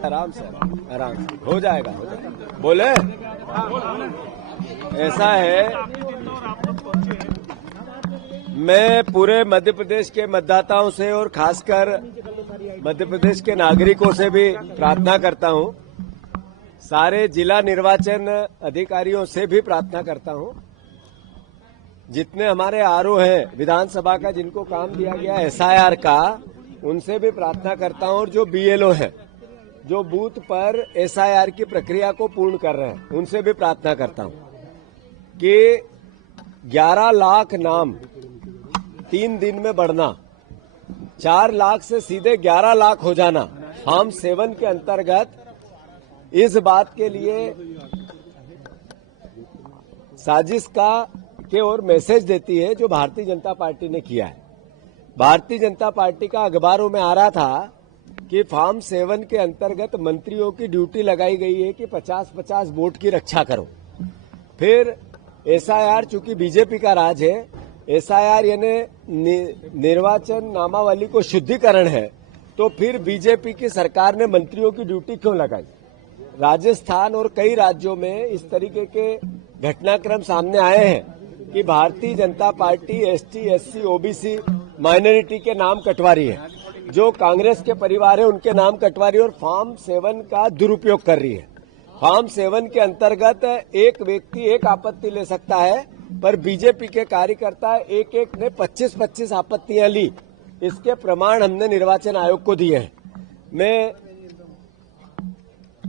आराम से हो जाएगा बोले। ऐसा है, मैं पूरे मध्य प्रदेश के मतदाताओं से और खासकर मध्य प्रदेश के नागरिकों से भी प्रार्थना करता हूं, सारे जिला निर्वाचन अधिकारियों से भी प्रार्थना करता हूं, जितने हमारे आरओ हैं विधानसभा का, जिनको काम दिया गया एसआईआर का, उनसे भी प्रार्थना करता हूं, और जो बीएलओ हैं जो बूथ पर एसआईआर की प्रक्रिया को पूर्ण कर रहे हैं, उनसे भी प्रार्थना करता हूं कि 11 लाख नाम 3 दिन में बढ़ना, 4 लाख से सीधे 11 लाख हो जाना फॉर्म 7 के अंतर्गत, इस बात के लिए साजिश का के और मैसेज देती है जो भारतीय जनता पार्टी ने किया है। भारतीय जनता पार्टी का अखबारों में आ रहा था कि फॉर्म 7 के अंतर्गत मंत्रियों की ड्यूटी लगाई गई है कि 50-50 वोट की रक्षा करो। फिर एसआईआर, चूंकि बीजेपी का राज है, एसआईआर यानी निर्वाचन नामावली को शुद्धिकरण है, तो फिर बीजेपी की सरकार ने मंत्रियों की ड्यूटी क्यों लगाई। राजस्थान और कई राज्यों में इस तरीके के घटनाक्रम सामने आए हैं कि Bharatiya Janata party ST, SC, OBC minority के नाम कटवा रही है, जो कांग्रेस के परिवार है उनके नाम कटवा रही है और फॉर्म 7 का दुरुपयोग कर रही है। फॉर्म 7 के अंतर्गत एक व्यक्ति एक आपत्ति ले सकता है, पर बीजेपी के कार्यकर्ता एक ने 25-25 आपत्तियां ली। इसके प्रमाण हमने निर्वाचन आयोग को दिए हैं। मैं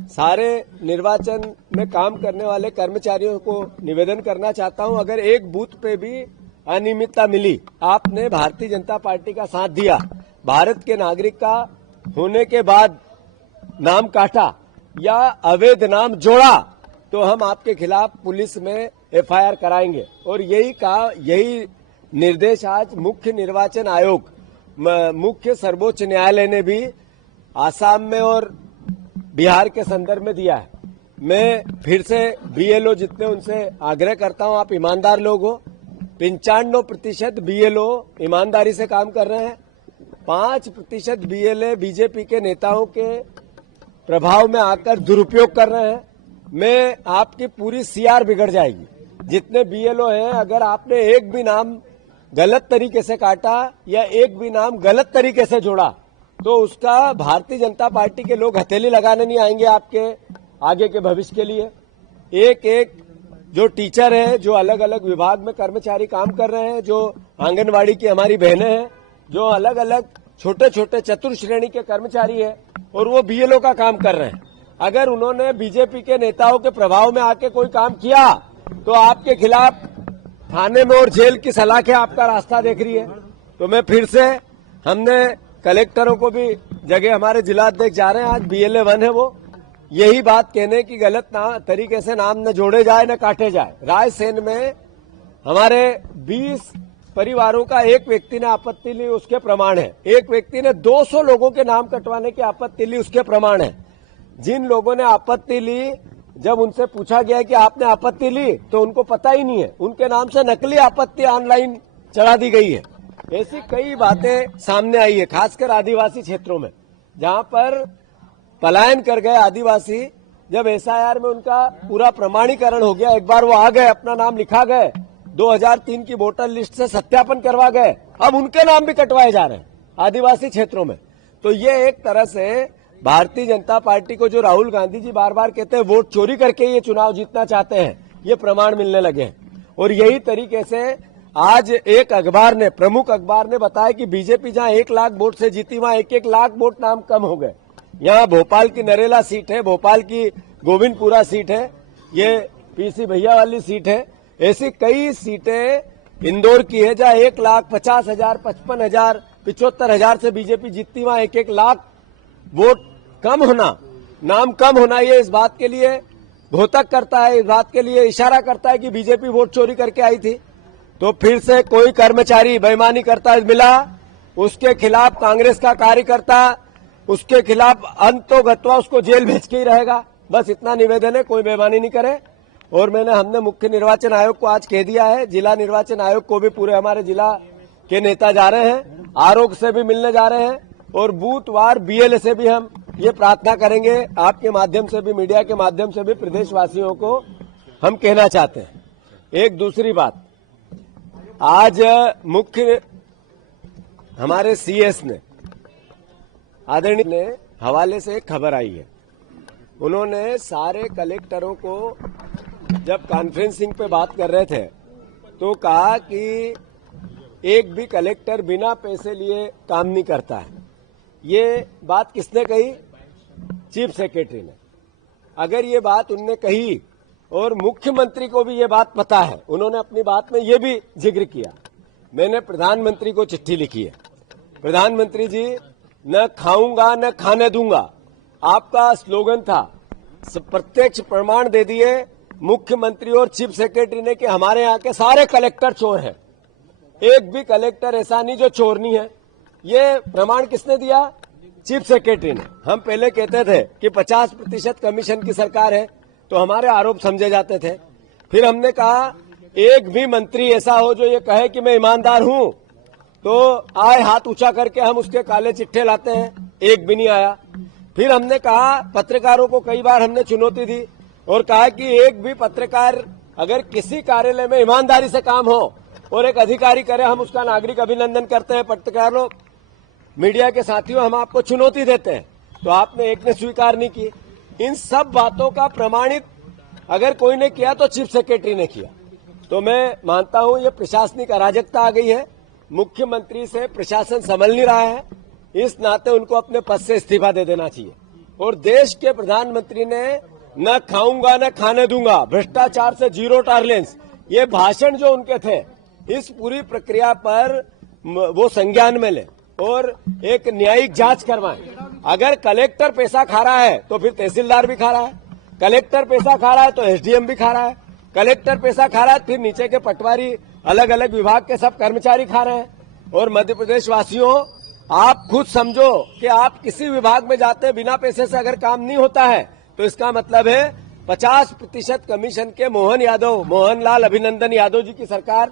सारे निर्वाचन में काम करने वाले कर्मचारियों को निवेदन करना चाहता हूं, अगर एक बूथ पे भी अनियमितता मिली, आपने भारतीय जनता पार्टी का साथ दिया, भारत के नागरिक का होने के बाद नाम काटा या अवैध नाम जोड़ा, तो हम आपके खिलाफ पुलिस में एफआईआर कराएंगे। और यही निर्देश आज मुख्य निर्वाचन आयोग, मुख्य सर्वोच्च न्यायालय ने भी आसाम में और बिहार के संदर्भ में दिया है। मैं फिर से बीएलओ जितने, उनसे आग्रह करता हूं, आप ईमानदार लोग हो। 95% बीएलओ ईमानदारी से काम कर रहे हैं। 5% बीएलए बीजेपी के नेताओं के प्रभाव में आकर दुरुपयोग कर रहे हैं। मैं आपकी पूरी सीआर बिगड़ जाएगी। जितने बीएलओ हैं, अगर आपने एक भी नाम गलत तरीके से काटा या एक भी नाम गलत तरीके से जोड़ा, तो उसका भारतीय जनता पार्टी के लोग हथेली लगाने नहीं आएंगे आपके आगे के भविष्य के लिए। एक जो टीचर है, जो अलग अलग विभाग में कर्मचारी काम कर रहे हैं, जो आंगनवाड़ी की हमारी बहनें हैं, जो अलग अलग छोटे छोटे चतुर्थ श्रेणी के कर्मचारी है, और वो बीएलओ का काम कर रहे हैं, अगर उन्होंने बीजेपी के नेताओं के प्रभाव में आके कोई काम किया, तो आपके खिलाफ थाने में और जेल की सलाखें आपका रास्ता देख रही है। तो मैं फिर से, हमने कलेक्टरों को भी जगह, हमारे जिलाध्यक्ष जा रहे हैं, आज बीएलए 1 है, वो यही बात कहने की गलत तरीके से नाम न जोड़े जाए न काटे जाए। रायसेन में हमारे 20 परिवारों का एक व्यक्ति ने आपत्ति ली, उसके प्रमाण है। एक व्यक्ति ने 200 लोगों के नाम कटवाने की आपत्ति ली, उसके प्रमाण है। जिन लोगों ने आपत्ति ली, जब उनसे पूछा गया कि आपने आपत्ति ली, तो उनको पता ही नहीं है, उनके नाम से नकली आपत्ति ऑनलाइन चढ़ा दी गई है। ऐसी कई बातें सामने आई है, खासकर आदिवासी क्षेत्रों में, जहां पर पलायन कर गए आदिवासी। जब एसआईआर में उनका पूरा प्रमाणीकरण हो गया, एक बार वो आ गए, अपना नाम लिखा गए, 2003 की वोटर लिस्ट से सत्यापन करवा गए, अब उनके नाम भी कटवाए जा रहे हैं आदिवासी क्षेत्रों में। तो ये एक तरह से भारतीय जनता पार्टी को, जो राहुल गांधी जी बार बार कहते हैं वोट चोरी करके ये चुनाव जीतना चाहते हैं, ये प्रमाण मिलने लगे हैं। और यही तरीके से आज एक अखबार ने, प्रमुख अखबार ने बताया कि बीजेपी जहां 1 लाख वोट से जीती, वहां 1-1 लाख वोट नाम कम हो गए। यहाँ भोपाल की नरेला सीट है, भोपाल की गोविंदपुरा सीट है, ये पीसी भैया वाली सीट है। ऐसी कई सीटें इंदौर की है जहां 1,50,000, 55,000, 75,000 से बीजेपी जीतती, वहां 1-1 लाख वोट कम होना, नाम कम होना, ये इस बात के लिए घोतक करता है, इस बात के लिए इशारा करता है कि बीजेपी वोट चोरी करके आई थी। तो फिर से कोई कर्मचारी बेईमानी करता मिला, उसके खिलाफ कांग्रेस का कार्यकर्ता, उसके खिलाफ अंतोगत्वा उसको जेल भेज के ही रहेगा। बस इतना निवेदन है, कोई बेईमानी नहीं करे। और हमने मुख्य निर्वाचन आयोग को आज कह दिया है, जिला निर्वाचन आयोग को भी, पूरे हमारे जिला के नेता जा रहे हैं, आरोप से भी मिलने जा रहे हैं, और बूथवार बीएलए से भी हम ये प्रार्थना करेंगे, आपके माध्यम से भी, मीडिया के माध्यम से भी प्रदेशवासियों को हम कहना चाहते हैं। एक दूसरी बात, आज मुख्य हमारे सीएस ने आदरणीय ने हवाले से एक खबर आई है, उन्होंने सारे कलेक्टरों को जब कॉन्फ्रेंसिंग पे बात कर रहे थे तो कहा कि एक भी कलेक्टर बिना पैसे लिए काम नहीं करता है। ये बात किसने कही? चीफ सेक्रेटरी ने। अगर ये बात उनने कही और मुख्यमंत्री को भी ये बात पता है, उन्होंने अपनी बात में ये भी जिक्र किया। मैंने प्रधानमंत्री को चिट्ठी लिखी है, प्रधानमंत्री जी न खाऊंगा न खाने दूंगा आपका स्लोगन था, प्रत्यक्ष प्रमाण दे दिए मुख्यमंत्री और चीफ सेक्रेटरी ने कि हमारे यहाँ के सारे कलेक्टर चोर हैं, एक भी कलेक्टर ऐसा नहीं जो चोर नहीं है। ये प्रमाण किसने दिया? चीफ सेक्रेटरी ने। हम पहले कहते थे कि 50% कमीशन की सरकार है तो हमारे आरोप समझे जाते थे। फिर हमने कहा एक भी मंत्री ऐसा हो जो ये कहे कि मैं ईमानदार हूं तो आए हाथ ऊंचा करके हम उसके काले चिट्ठे लाते हैं, एक भी नहीं आया। फिर हमने कहा, पत्रकारों को कई बार हमने चुनौती दी और कहा कि एक भी पत्रकार अगर किसी कार्यालय में ईमानदारी से काम हो और एक अधिकारी करे, हम उसका नागरिक अभिनंदन करते हैं। पत्रकारों, मीडिया के साथियों, हम आपको चुनौती देते हैं, तो आपने एक ने स्वीकार नहीं की। इन सब बातों का प्रमाणित अगर कोई ने किया तो चीफ सेक्रेटरी ने किया। तो मैं मानता हूं ये प्रशासनिक अराजकता आ गई है, मुख्यमंत्री से प्रशासन संभल नहीं रहा है, इस नाते उनको अपने पद से इस्तीफा दे देना चाहिए। और देश के प्रधानमंत्री ने न खाऊंगा न खाने दूंगा, भ्रष्टाचार से जीरो टॉलरेंस, ये भाषण जो उनके थे, इस पूरी प्रक्रिया पर वो संज्ञान में ले और एक न्यायिक जांच करवाएं। अगर कलेक्टर पैसा खा रहा है तो फिर तहसीलदार भी खा रहा है, कलेक्टर पैसा खा रहा है तो एसडीएम भी खा रहा है, कलेक्टर पैसा खा रहा है फिर नीचे के पटवारी, अलग अलग विभाग के सब कर्मचारी खा रहे हैं। और मध्य प्रदेश वासियों, आप खुद समझो कि आप किसी विभाग में जाते हैं, बिना पैसे से अगर काम नहीं होता है तो इसका मतलब है 50% कमीशन के मोहनलाल अभिनंदन यादव जी की सरकार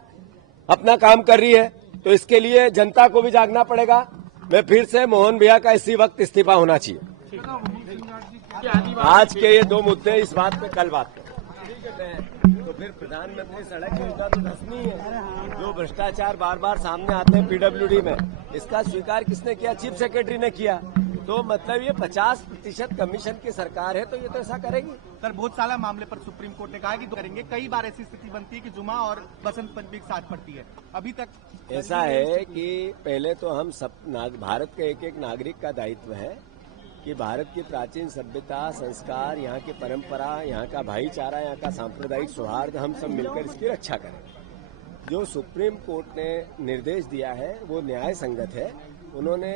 अपना काम कर रही है। तो इसके लिए जनता को भी जागना पड़ेगा। मैं फिर से मोहन भैया का इसी वक्त इस्तीफा होना चाहिए। आज के ये दो मुद्दे, इस बात पे कल बात करें। तो फिर प्रधानमंत्री सड़क योजना तो धसनी है, जो भ्रष्टाचार बार बार सामने आते हैं पीडब्ल्यूडी में, इसका स्वीकार किसने किया? चीफ सेक्रेटरी ने किया। तो मतलब ये 50% कमीशन की सरकार है तो ये तो ऐसा करेगी। सर, बहुत सारा मामले पर सुप्रीम कोर्ट ने कहा कि करेंगे। कई बार ऐसी स्थिति बनती है कि जुमा और बसंत पंचमी साथ पड़ती है। अभी तक ऐसा है कि पहले तो हम सब भारत के एक एक नागरिक का दायित्व है कि भारत की प्राचीन सभ्यता, संस्कार, यहाँ की परंपरा, यहाँ का भाईचारा, यहाँ का सांप्रदायिक सौहार्द, हम सब मिलकर इसकी रक्षा करें। जो सुप्रीम कोर्ट ने निर्देश दिया है वो न्याय संगत है। उन्होंने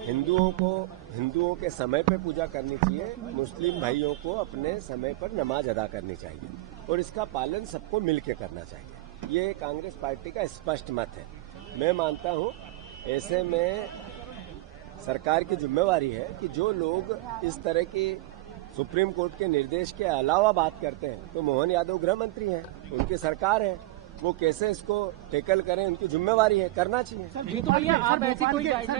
हिंदुओं के समय पे पूजा करनी चाहिए, मुस्लिम भाइयों को अपने समय पर नमाज अदा करनी चाहिए और इसका पालन सबको मिलकर करना चाहिए। ये कांग्रेस पार्टी का स्पष्ट मत है। मैं मानता हूं ऐसे में सरकार की जिम्मेवारी है कि जो लोग इस तरह की सुप्रीम कोर्ट के निर्देश के अलावा बात करते हैं, तो मोहन यादव गृह मंत्री हैं, उनकी सरकार है, वो कैसे इसको टैकल करें, उनकी जिम्मेवारी है, करना चाहिए।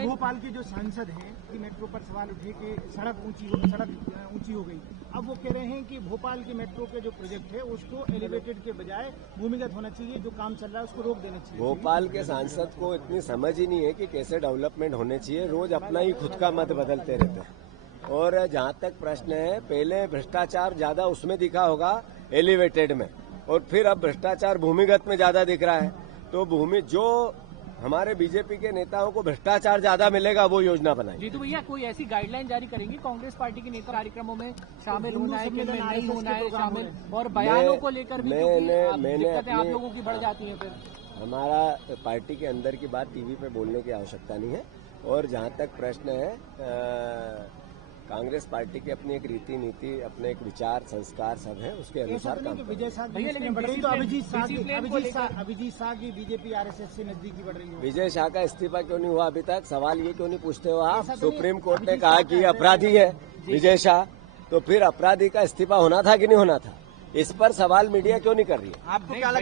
भोपाल के जो सांसद हैं कि मेट्रो पर सवाल उठे कि सड़क ऊंची हो गई, अब वो कह रहे हैं कि भोपाल के मेट्रो के जो प्रोजेक्ट है उसको एलिवेटेड के बजाय भूमिगत होना चाहिए, जो काम चल रहा है उसको रोक देना चाहिए। भोपाल के सांसद को इतनी समझ ही नहीं है कि कैसे डेवलपमेंट होने चाहिए, रोज अपना ही खुद का मत बदलते रहते हैं। और जहां तक प्रश्न है, पहले भ्रष्टाचार ज्यादा उसमें दिखा होगा एलिवेटेड में, और फिर अब भ्रष्टाचार भूमिगत में ज्यादा दिख रहा है। तो जो हमारे बीजेपी के नेताओं को भ्रष्टाचार ज्यादा मिलेगा वो योजना बनाई। जीतू भैया, कोई ऐसी गाइडलाइन जारी करेंगे कांग्रेस पार्टी के नेता कार्यक्रमों में शामिल होना है कि नहीं होना है शामिल, और बयानों को लेकर भी दिक्कतें आप लोगों की बढ़ जाती हैं? फिर हमारा पार्टी के अंदर की बात टीवी पे बोलने की आवश्यकता नहीं है। और जहां तक प्रश्न है, कांग्रेस पार्टी की अपनी एक रीति नीति, अपने एक विचार, संस्कार सब है, उसके अनुसार काम करें। अभिजीत शाह की बीजेपी आरएसएस से नजदीकी बढ़ रही है। विजय शाह का इस्तीफा क्यों नहीं हुआ अभी तक? सवाल ये क्यों नहीं पूछते हो आप? सुप्रीम कोर्ट ने कहा कि अपराधी है विजय शाह, तो फिर अपराधी का इस्तीफा होना था कि नहीं होना था? इस पर सवाल मीडिया क्यों नहीं कर रही है? आपको क्या लग रहा है?